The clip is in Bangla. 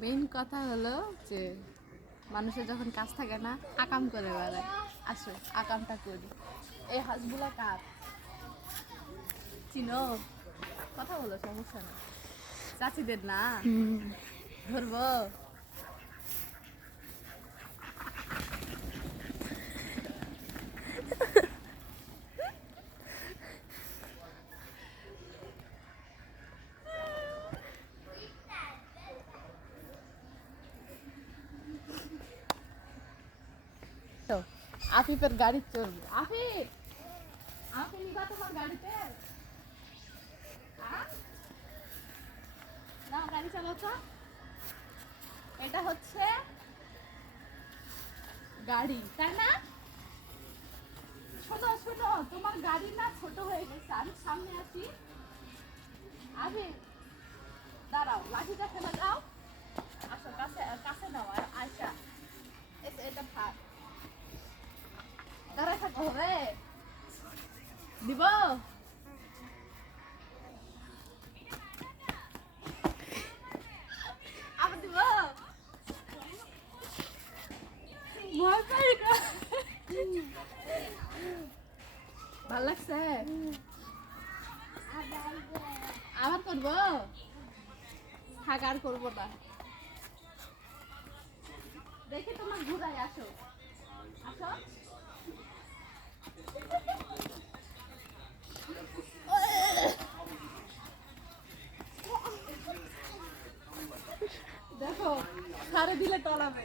মেইন কথা হলো যে মানুষের যখন কাজ থাকে না আকাম করে বেড়ায়। আসো আকামটা করি। এই হাঁসগুলা কার চিনো? কথা বলো, সমস্যা নেই। চাচিদের না? ধরবো? তো আফিফের গাড়ি চলবে। আফিফ, আমাকে নিবা তোমার গাড়িতে? না, গাড়ি চালাচ্ছ। এটা হচ্ছে গাড়ি, তাই না? শোনো শোনো, তোমার গাড়ি না ছোট হয়ে গেছে, আমি সামনে আছি। আফিফ দাঁড়াও, লাঠিটা ফেলে দাও। আসো কাছে কাছে নাও। আর আয়সা এটা ভাত দাঁড়ায় থাকো হবে। দিব? আবার দিব? ভয় পাই না। ভাল লাগছে? আবার করবো? থাক, আর করবো না। দেখে তোমার ঘুরাই। আসো আসো। দেখো, ছাড়ে দিলে টলাবে।